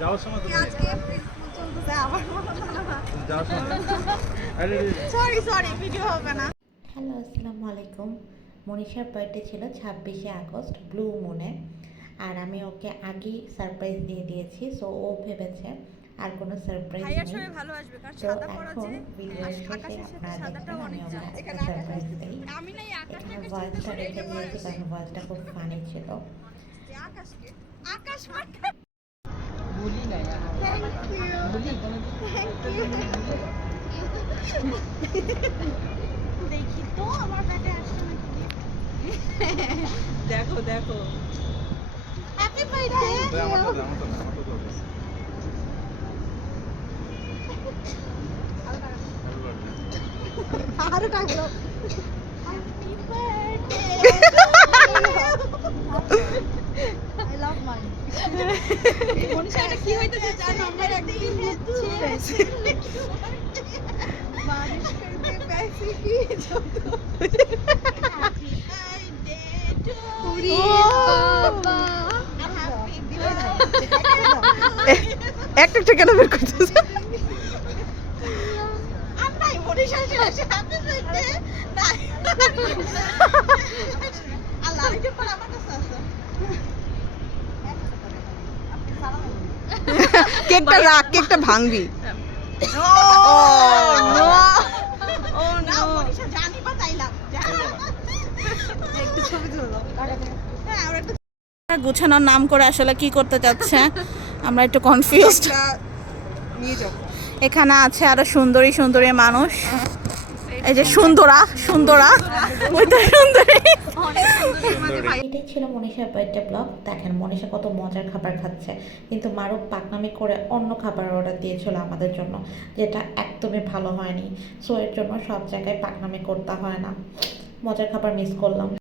যাওয়ার সময় আজকে চলতেছে আবার যাওয়ার সময়? সরি সরি ভিডিও হবে না। হ্যালো আসসালামু আলাইকুম। মনীষার বার্থডে ছিল ছাব্বিশে আগস্ট ব্লু মুনে আর আমি ওকে আগেই সারপ্রাইজ দিয়ে দিয়েছি সো ও ভেবেছে আর কোনো সারপ্রাইজ নেই। ভালো আসবে কারণ তো সাদা পরা যে ভিডিও শেষে আকাশের সাথে আপনারা সাদাটাও অনেক যায়। এখানে সারপ্রাইজ দিই। আমি নাই আকাশ এখানে ভয়েসটা রেখে দিয়েছি কারণ ভয়েসটা খুব ফানি ছিল। আকাশকে আকাশ ভুলি না থ্যাংক ইউ থ্যাংক ইউ দেখি তো আমার ব্যাটে আসছে দেখো দেখো। হ্যাপি বার্থডে একটা একটা কেন বের করতেছ? আল্লাহ আরেকজন পর আমার কাছে আছে কেকটা রাখ কেকটা ভাঙবি। হ্যাঁ গুছানোর নাম করে আসলে কি করতে চাচ্ছে? আমরা একটু কনফিউজড নিয়ে যাও। এখানে আছে আরও সুন্দরী সুন্দরী মানুষ। এই যে সুন্দরা সুন্দরা ওই তো সুন্দরী। এটাই ছিল মনীষার বার্থডে ব্লগ দেখেন, মনীষা কত মজার খাবার খাচ্ছে। কিন্তু মারুফ পাকনামি করে অন্য খাবার অর্ডার দিয়েছিল আমাদের জন্য, যেটা একদমই ভালো হয়নি। সো এর জন্য সব জায়গায় পাকনামি করতে হয় না। মজার খাবার মিস করলাম।